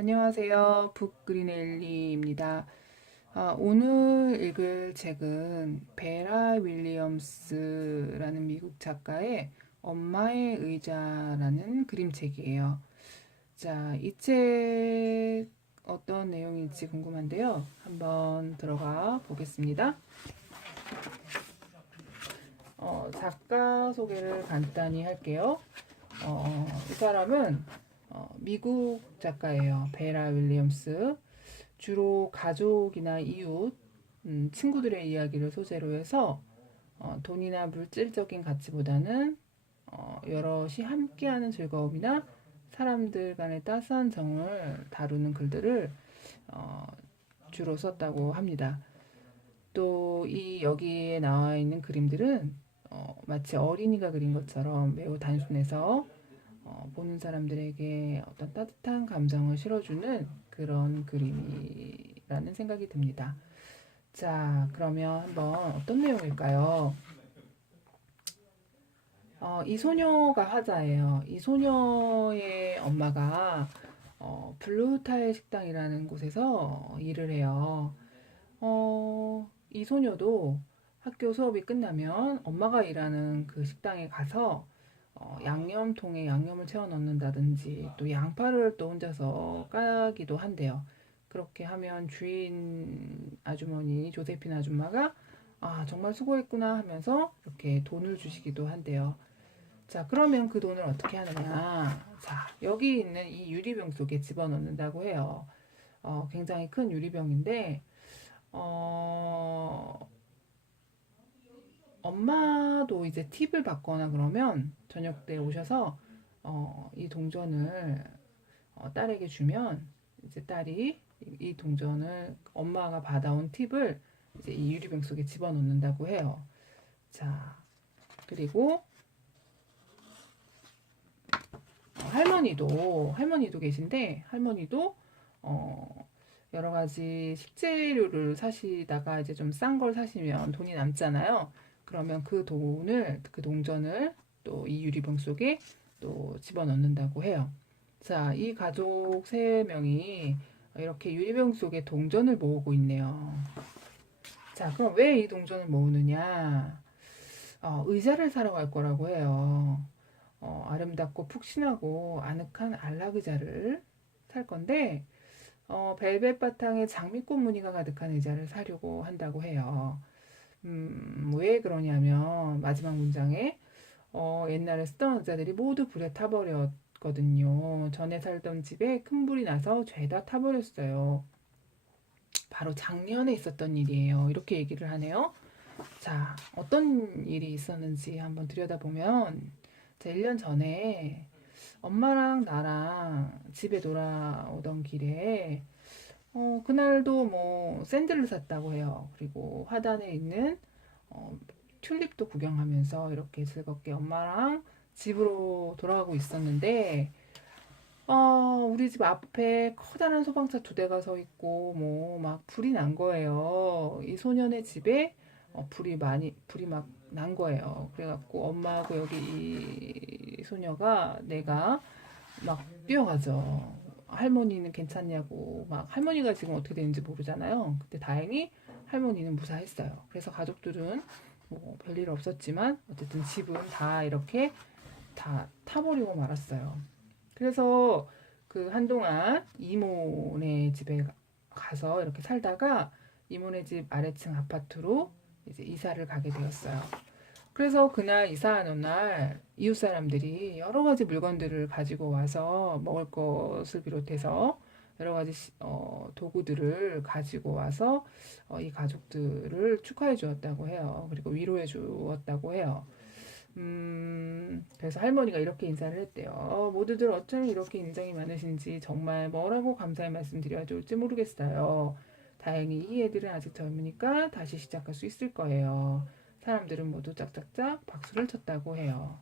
안녕하세요. 북그린엘리입니다. 오늘 읽을 책은 베라 윌리엄스라는 미국 작가의 엄마의 의자라는 그림책이에요. 자, 이 책 어떤 내용일지 궁금한데요. 한번 들어가 보겠습니다. 작가 소개를 간단히 할게요. 이 사람은 미국 작가예요. 베라 윌리엄스. 주로 가족이나 이웃, 친구들의 이야기를 소재로 해서 돈이나 물질적인 가치보다는 여럿이 함께하는 즐거움이나 사람들 간의 따스한 정을 다루는 글들을 어, 주로 썼다고 합니다. 또 이 여기에 나와 있는 그림들은 마치 어린이가 그린 것처럼 매우 단순해서 보는 사람들에게 어떤 따뜻한 감정을 실어주는 그런 그림이라는 생각이 듭니다. 자, 그러면 한번 어떤 내용일까요? 이 소녀가 화자예요. 이 소녀의 엄마가 블루타일 식당이라는 곳에서 일을 해요. 이 소녀도 학교 수업이 끝나면 엄마가 일하는 그 식당에 가서 양념통에 양념을 채워 넣는다든지 또 양파를 또 혼자서 까기도 한대요. 그렇게 하면 주인 아주머니 조세핀 아줌마가 정말 수고했구나 하면서 이렇게 돈을 주시기도 한대요. 자, 그러면 그 돈을 어떻게 하느냐? 자, 여기 있는 이 유리병 속에 집어넣는다고 해요. 굉장히 큰 유리병인데 어, 엄마도 이제 팁을 받거나 그러면 저녁 때 오셔서 이 동전을 딸에게 주면 이제 딸이 이 동전을 엄마가 받아온 팁을 이제 이 유리병 속에 집어넣는다고 해요. 자, 그리고 할머니도 계신데 할머니도 여러 가지 식재료를 사시다가 이제 좀 싼 걸 사시면 돈이 남잖아요. 그러면 그 돈을, 그 동전을 또 이 유리병 속에 또 집어넣는다고 해요. 자, 이 가족 세 명이 이렇게 유리병 속에 동전을 모으고 있네요. 자, 그럼 왜 이 동전을 모으느냐? 의자를 사러 갈 거라고 해요. 아름답고 푹신하고 아늑한 안락 의자를 살 건데, 벨벳 바탕에 장미꽃 무늬가 가득한 의자를 사려고 한다고 해요. 왜 그러냐면 마지막 문장에 옛날에 쓰던 의자들이 모두 불에 타버렸거든요. 전에 살던 집에 큰 불이 나서 죄다 타버렸어요. 바로 작년에 있었던 일이에요. 이렇게 얘기를 하네요. 자, 어떤 일이 있었는지 한번 들여다보면, 자, 1년 전에 엄마랑 나랑 집에 돌아오던 길에 그날도 뭐 샌들을 샀다고 해요. 그리고 화단에 있는 어, 튤립도 구경하면서 이렇게 즐겁게 엄마랑 집으로 돌아가고 있었는데 우리 집 앞에 커다란 소방차 2대가 서 있고 뭐 막 불이 난 거예요. 이 소년의 집에 불이 막 난 거예요. 그래갖고 엄마하고 여기 이 소녀가 내가 막 뛰어가죠. 할머니는 괜찮냐고 막 할머니가 지금 어떻게 되는지 모르잖아요. 근데 다행히 할머니는 무사했어요. 그래서 가족들은 뭐 별일 없었지만 어쨌든 집은 다 이렇게 다 타버리고 말았어요. 그래서 그 한동안 이모네 집에 가서 이렇게 살다가 이모네 집 아래층 아파트로 이제 이사를 가게 되었어요. 그래서 그날 이사하는 날 이웃 사람들이 여러 가지 물건들을 가지고 와서 먹을 것을 비롯해서 여러 가지 도구들을 가지고 와서 이 가족들을 축하해 주었다고 해요. 그리고 위로해 주었다고 해요. 그래서 할머니가 이렇게 인사를 했대요. 모두들 어쩜 이렇게 인정이 많으신지 정말 뭐라고 감사의 말씀 드려야 좋을지 모르겠어요. 다행히 이 애들은 아직 젊으니까 다시 시작할 수 있을 거예요. 사람들은 모두 짝짝짝 박수를 쳤다고 해요.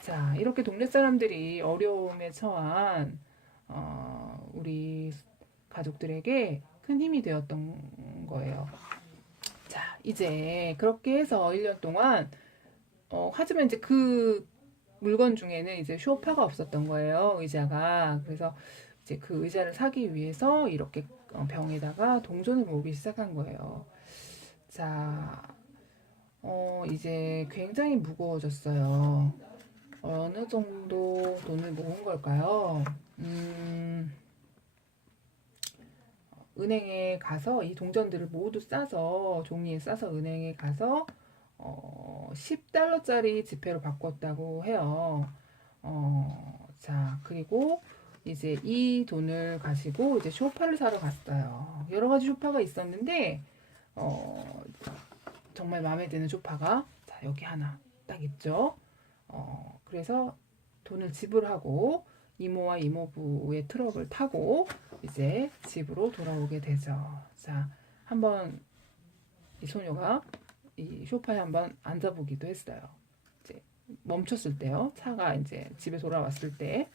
자, 이렇게 동네 사람들이 어려움에 처한 우리 가족들에게 큰 힘이 되었던 거예요. 자, 이제 그렇게 해서 1년 동안 하지만 이제 그 물건 중에는 이제 쇼파가 없었던 거예요, 의자가. 그래서 이제 그 의자를 사기 위해서 이렇게 병에다가 동전을 모으기 시작한 거예요. 자, 이제 굉장히 무거워졌어요. 어느 정도 돈을 모은 걸까요? 은행에 가서 이 동전들을 모두 싸서 종이에 싸서 은행에 가서 10달러짜리 지폐로 바꿨다고 해요. 자, 그리고 이제 이 돈을 가지고 이제 쇼파를 사러 갔어요. 여러 가지 쇼파가 있었는데 어, 정말 마음에 드는 쇼파가 자, 여기 하나 딱 있죠. 그래서 돈을 지불하고 이모와 이모부의 트럭을 타고 이제 집으로 돌아오게 되죠. 자, 한번 이 소녀가 이 소파에 한번 앉아보기도 했어요. 이제 멈췄을 때요. 차가 이제 집에 돌아왔을 때.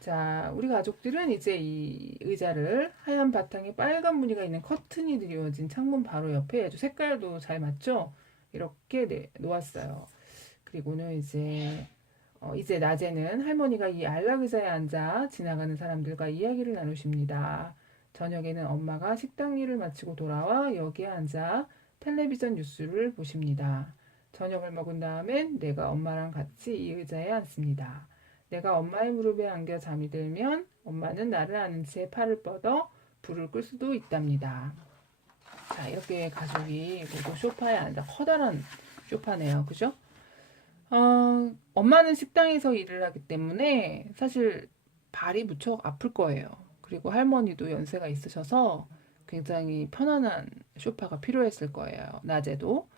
자, 우리 가족들은 이제 이 의자를 하얀 바탕에 빨간 무늬가 있는 커튼이 드리워진 창문 바로 옆에 아주 색깔도 잘 맞죠? 이렇게 놓았어요. 그리고는 이제 낮에는 할머니가 이 안락 의자에 앉아 지나가는 사람들과 이야기를 나누십니다. 저녁에는 엄마가 식당 일을 마치고 돌아와 여기에 앉아 텔레비전 뉴스를 보십니다. 저녁을 먹은 다음엔 내가 엄마랑 같이 이 의자에 앉습니다. 내가 엄마의 무릎에 안겨 잠이 들면 엄마는 나를 안은 채 팔을 뻗어 불을 끌 수도 있답니다. 자, 이렇게 가족이 모두 소파에 앉아 커다란 소파네요. 그죠? 엄마는 식당에서 일을 하기 때문에 사실 발이 무척 아플 거예요. 그리고 할머니도 연세가 있으셔서 굉장히 편안한 소파가 필요했을 거예요. 낮에도.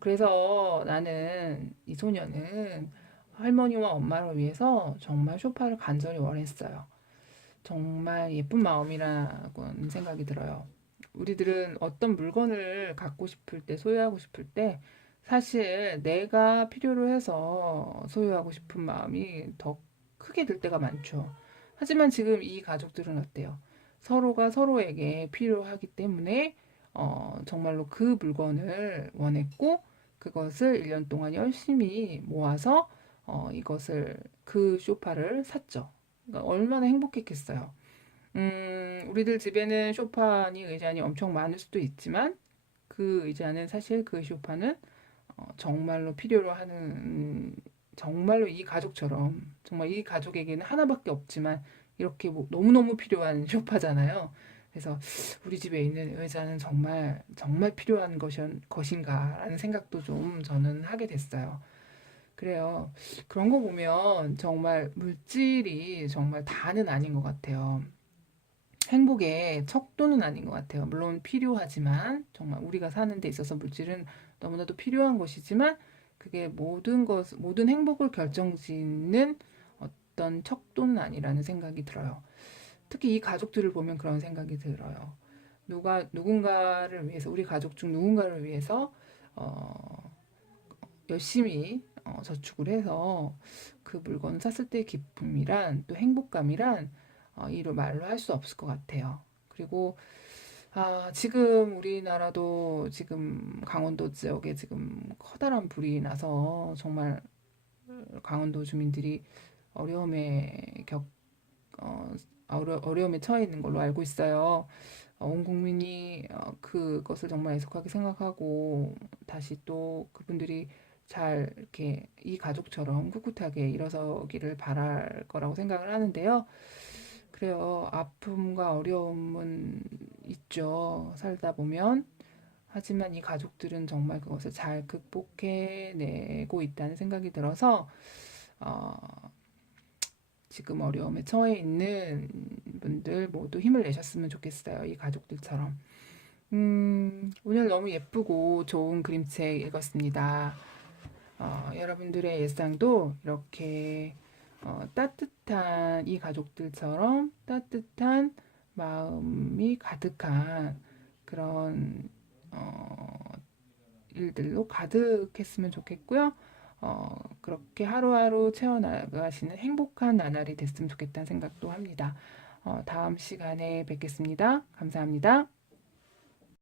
그래서 나는 이 소녀는 할머니와 엄마를 위해서 정말 소파를 간절히 원했어요. 정말 예쁜 마음이라고 생각이 들어요. 우리들은 어떤 물건을 갖고 싶을 때, 소유하고 싶을 때, 사실 내가 필요로 해서 소유하고 싶은 마음이 더 크게 들 때가 많죠. 하지만 지금 이 가족들은 어때요? 서로가 서로에게 필요하기 때문에, 정말로 그 물건을 원했고, 그것을 1년 동안 열심히 모아서, 그 소파를 샀죠. 그러니까 얼마나 행복했겠어요. 우리들 집에는 소파니 의자니 엄청 많을 수도 있지만 그 의자는 사실 그 소파는 정말로 필요로 하는 정말로 이 가족처럼 정말 이 가족에게는 하나밖에 없지만 이렇게 뭐 너무너무 필요한 소파잖아요. 그래서 우리 집에 있는 의자는 정말 정말 필요한 것인가라는 생각도 좀 저는 하게 됐어요. 그래요. 그런 거 보면 정말 물질이 정말 다는 아닌 것 같아요. 행복의 척도는 아닌 것 같아요. 물론 필요하지만 정말 우리가 사는 데 있어서 물질은 너무나도 필요한 것이지만 그게 모든 행복을 결정짓는 어떤 척도는 아니라는 생각이 들어요. 특히 이 가족들을 보면 그런 생각이 들어요. 누군가를 위해서, 우리 가족 중 누군가를 위해서, 열심히 저축을 해서 그 물건을 샀을 때의 기쁨이란 또 행복감이란 이로 말로 할 수 없을 것 같아요. 그리고 지금 우리나라도 지금 강원도 지역에 지금 커다란 불이 나서 정말 강원도 주민들이 어려움에 어려움에 처해 있는 걸로 알고 있어요. 온 국민이 그것을 정말 애석하게 생각하고 다시 또 그분들이 잘 이렇게 이 가족처럼 꿋꿋하게 일어서기를 바랄 거라고 생각을 하는데요. 그래요. 아픔과 어려움은 있죠. 살다 보면. 하지만 이 가족들은 정말 그것을 잘 극복해내고 있다는 생각이 들어서, 어, 지금 어려움에 처해 있는 분들 모두 힘을 내셨으면 좋겠어요. 이 가족들처럼. 오늘 너무 예쁘고 좋은 그림책 읽었습니다. 여러분들의 일상도 이렇게 따뜻한 이 가족들처럼 따뜻한 마음이 가득한 그런 일들로 가득했으면 좋겠고요. 그렇게 하루하루 채워나가시는 행복한 나날이 됐으면 좋겠다는 생각도 합니다. 다음 시간에 뵙겠습니다. 감사합니다.